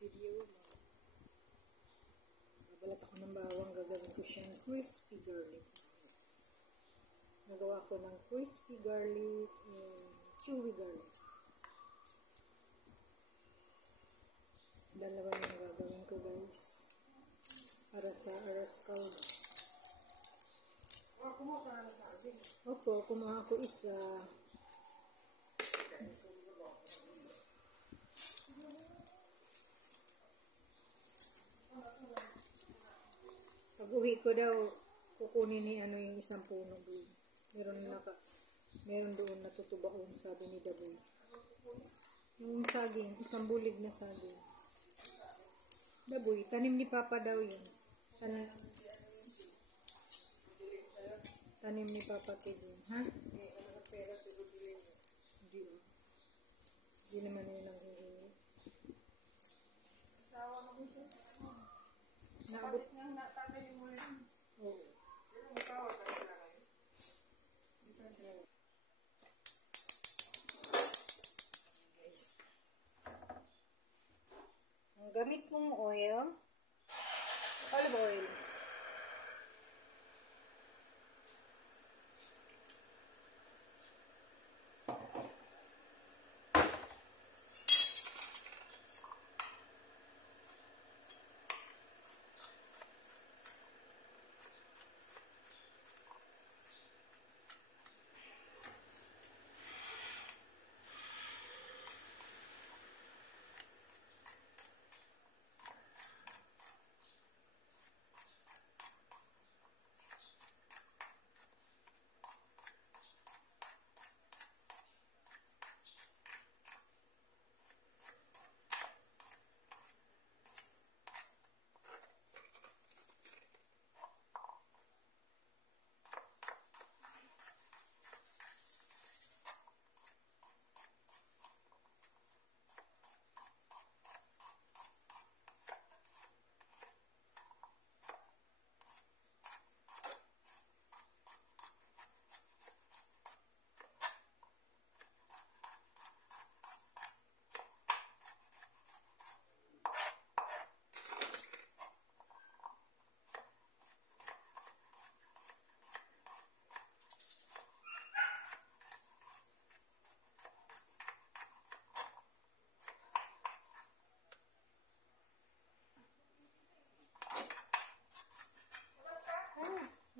video. Babalat ako ng bawang, gagawin ko siyang crispy garlic. Nagawa ko ng crispy garlic and chewy garlic. Dalawa yung gagawin ko, guys, para sa aras cow. Kumuha ka na sa akin? Opo, kumuha ko isa. Pag uwi ko daw, kukunin ni yung isang puno doon. Meron doon natutubaon, sabi ni Daboy. Yung saging, isang bulig na saging. Daboy, tanim ni Papa daw yun. Tanim ni Papa Tidin. Ha? Hindi naman yun ang hihingi. Naabot nga natatay mo yun. Oo. Ang gamit mong oil, olive oil.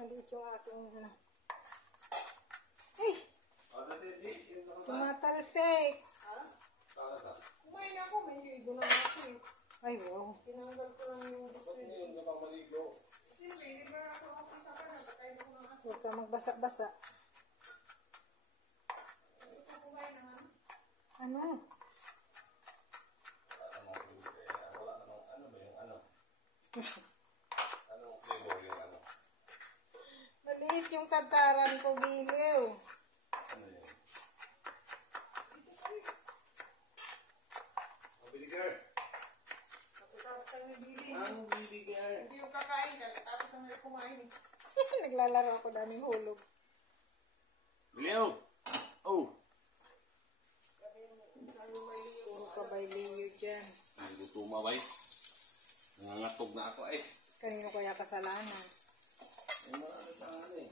Maliit yung aking Ay! Tumatalsik! Kumain ako, may ligo na ako eh. Ay, wow. Tinanggal ko lang yung gusto yun. Kasi may ligo na ako isa ka na, patay ko ng aso. Huwag ka magbasa-basa. Ito kumain naman. Ano? Wala namang ano ba yung ano? Anong flavor yung ano? Maliit yung tataran ko, Giliw. Ano yun? Vinegar. Tapos ang nabili. Anong vinegar? Hindi yung kakain ka, tapos ang may kumain. Naglalaro ako daming hulog. Leo! Oh! Puro ka by layer dyan. Hindi ko tumabay. Nangangatog na ako eh. Kanino kaya kasalanan? Ay, marami pa nga eh.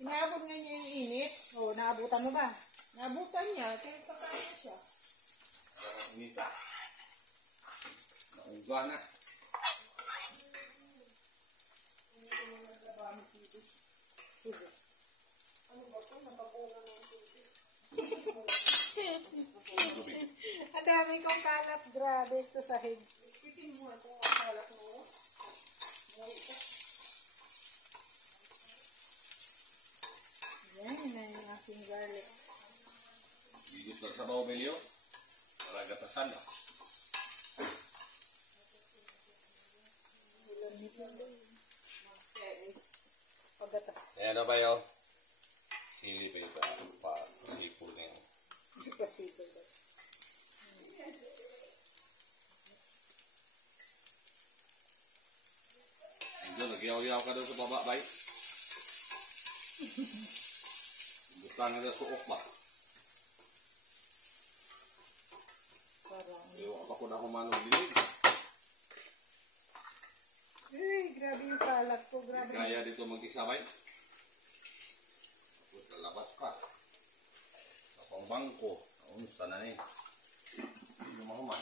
Inaabot nga niya yung init. Oo, naabutan mo ba? Naabutan niya, kaya kakain siya. Parang inita. Naungga na. Sige. Ano ba ito? Napapunan ng tubig. Ang dami kong kalat, grabe, sa sahig. Ipitin mo ito ang kalat mo. Yan na yung aking garlic. Bigit lang sa bawo, Belio. Para gatasan na. Ulan nito doon. Pagatas. Ayan na ba yun? Sili pa yun pa. Sipol na yun. Sipasipo ba? Doon, nagyaw-yaw ka doon sa baba, bay. Butang na suok ba? Parang Iwa pa ko na kumanong dilig. grabe yung kalat ko. Grabe. Kaya dito mag-isabay. Tapos lalabas ka. Sa pangbangko. Unsa na ni. Lumahuman.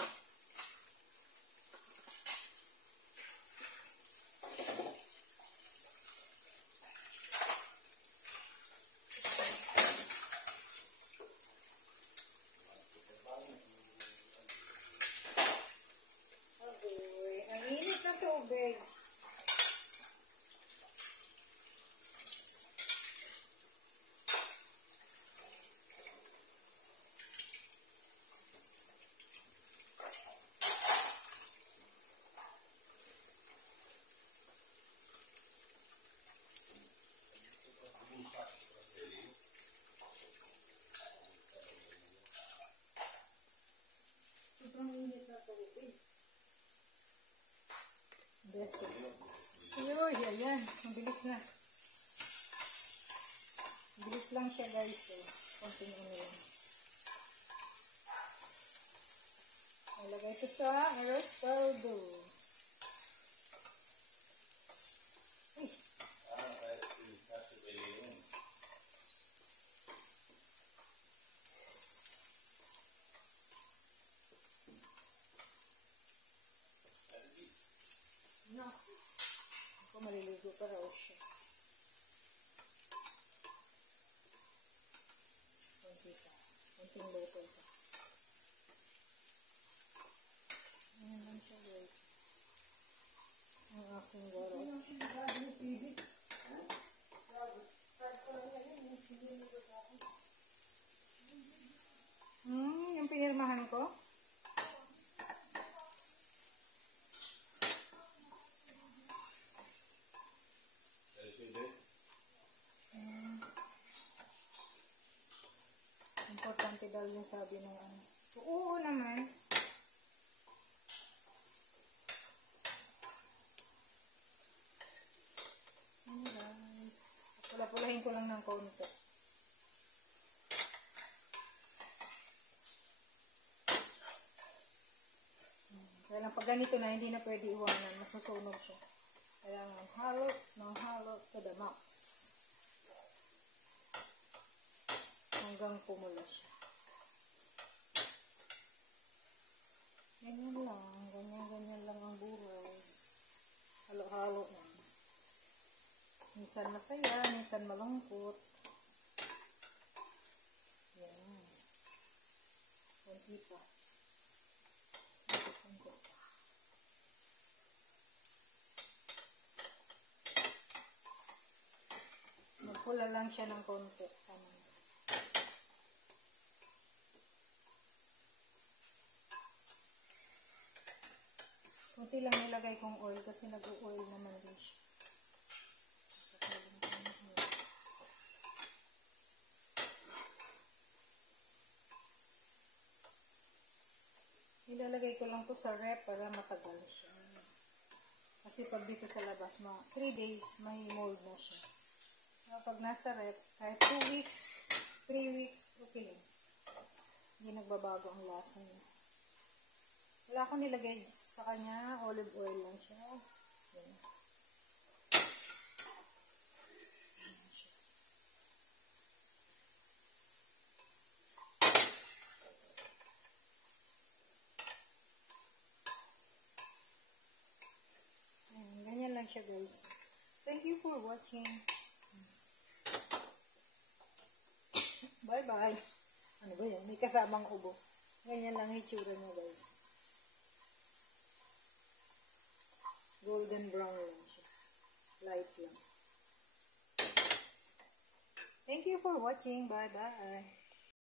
Agoy, ang init na tubig. Sobrang init na tubig. Best. Uy, ayan. Mabilis na. Bilis lang siya guys. So, konting ano lang. Nalagay ito sa Rostaldo. Ay. No. Ako maliligo pa raw siya. Konti pa. Konting luto pa. Ayan lang siya guys. Ang aking garo. Yung pinirmahan ko? Importante daw yung sabi ng ano. Oo naman. Ano guys. Pula-pulahin ko lang ng konti. Kaya lang pag ganito na, hindi na pwede iwanan. Masusunog siya. Kaya ng halo to the max. Hanggang pumula siya. Ganyan lang. Ganyan lang ang buhay. Halo-halo na. Minsan masaya, minsan malungkot. Yan. Kunti pa. Kunti pa. Magpula lang siya ng konti. Kunti lang nilagay kong oil kasi nag-oil naman din siya. Nilalagay ko lang to sa rep para matagal siya. Kasi pag dito sa labas, 3 days, may mold na siya. Kapag nasa rep, kahit 2 weeks, 3 weeks, okay lang. Hindi nagbabago ang lasa niya. Wala akong nilagay sa kanya, olive oil lang siya. Yan. Ganyan lang siya guys. Thank you for watching. Bye bye. Ano ba yan? May kasamang ubo. Ganyan lang itsura niya guys. Golden brown lang siya. Light lang. Thank you for watching. Bye bye.